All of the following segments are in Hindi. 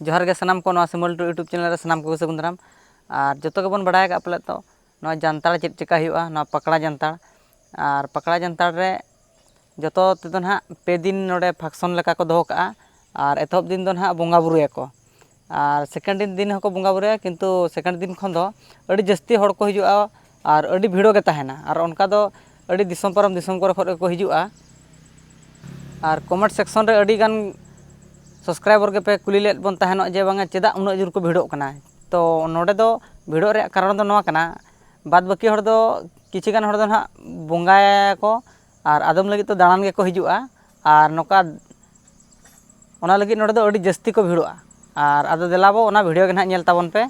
जोहार के सानाम को सिमल टू यूट्यूब चैनल सानाम को सगुन दाराम और जो गेबन बड़ा पाले तो जानतार चेक चिका हुआ पकड़ा जानतार और पकड़ा जानतार रे जो तेदो ना पे दिन नोडे फंक्शन लेका को दोहो का और एतहब दिन दो ना बंगा बुरुयाको और सेकेंड दिन हको बंगा बुरुया किंतु सेकेंड दिन खन दो अड़ी जस्ती हड़ को हिजुआ और अड़ी भिड़ो गे तहेना और उनका दो अड़ी दिसम परम दिसम करे खरे को हिजुआ और कमेंट सेक्शन रे अड़ी गान सब्सक्राइबर के पे कुली लेट बन तहनो जे बांगा चेदा उना जोर को भिड़ो कना तो नोडे दो भिड़ो रे कारण दो नवा कना बाद बाकी हड़ दो किछि गान हड़ दो ना बंगाया को और आदम लगी तो दाड़ान के को हिजुआ और नोका ओना लगी नोडे दो अड़ी जस्ती को भिड़ोआ और आदो देलाबो ओना वीडियो के ना नेल ताबन पे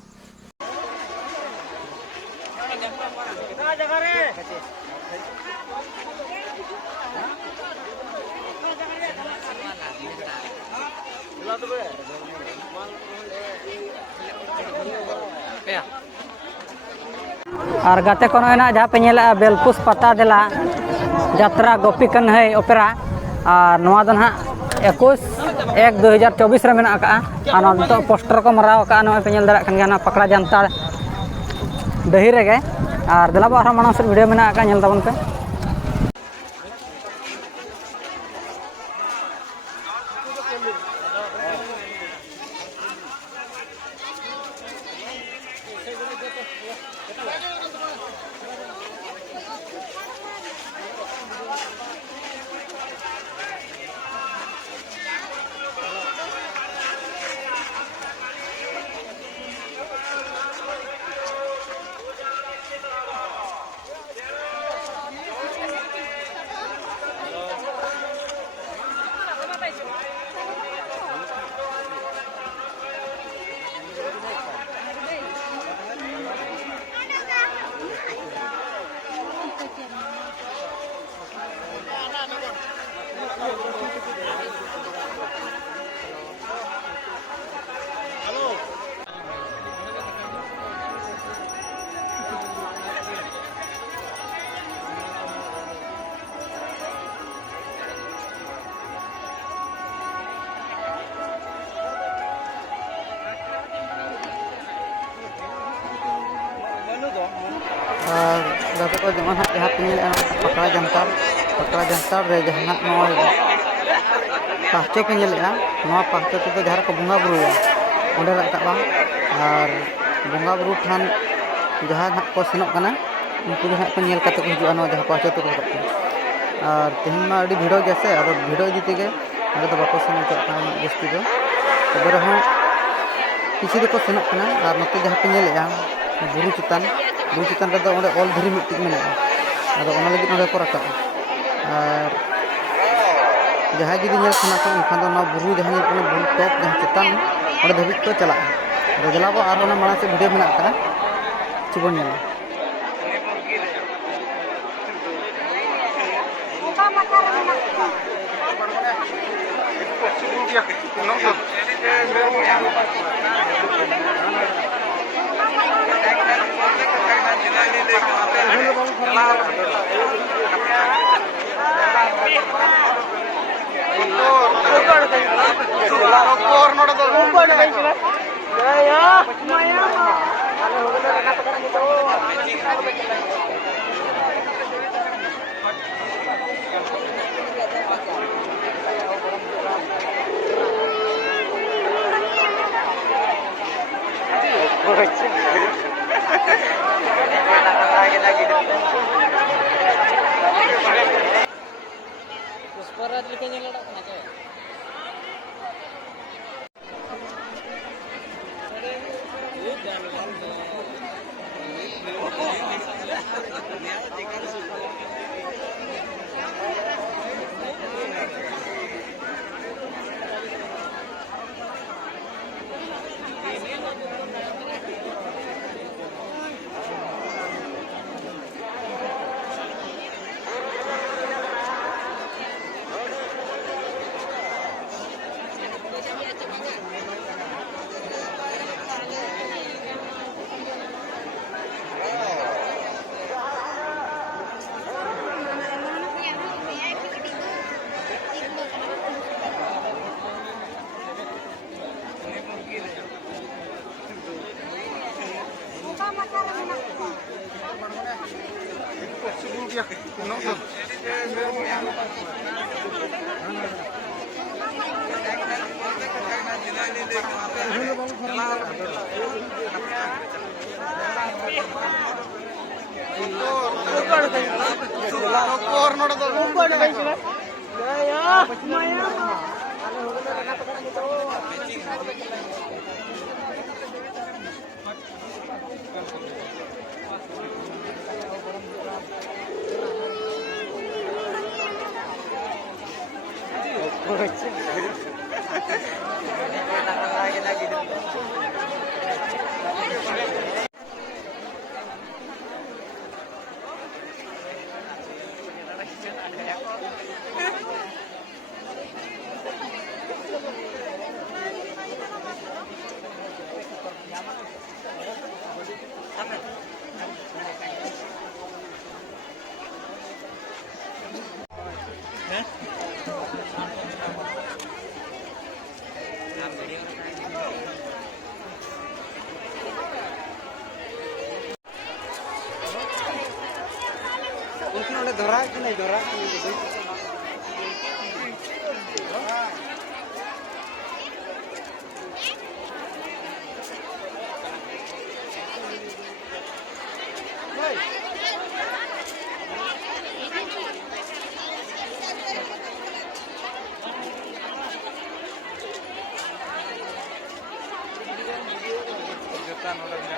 और गाते को ना जहाँ पे नेला बेलपुस पता देला यात्रा गोपी कन्हई ओपेरा और नवा दो ना 21/1/2024 रे मेना का और तो पोस्टर को मराव का नवा पे नेल दरा कन गना पकड़ा जानतार दही रे गे और देला बार माना से वीडियो मेना का नेल ताबन पे गाते को जमा जहाँ पे पकड़ा जानतार रे जहाँ पाहचो पे पाहचो तो जहाँ को बंगा बुरुया ओंडे रखा और बंगा बुरु ठान जहाँ ना को सेनोग कना उनको जहाँ को नेल काते को हिजुआ जहाँ पाहचो तो और तेहन मा अड़ी भिड़ो जैसे और भिड़ो इदी तेगे अरे तो बाको सेन जस्ती दो तबे रहो किसी को सेनोग कना और नते जहाँ पे नेलेया बुरु चितान रे ओंडे ऑल धरी मिट्टी मेना आदो ओना लगी नोडे को रखा और जहाँ जुदी नेल खाना को उनखान दो ना बुरु जहाँ नेल बुरु टॉप जहाँ चितान ओंडे धबित को चला आदो जलाबो और ओना माना से वीडियो मेना का चिबो नेला धरा कि नहीं धरा जता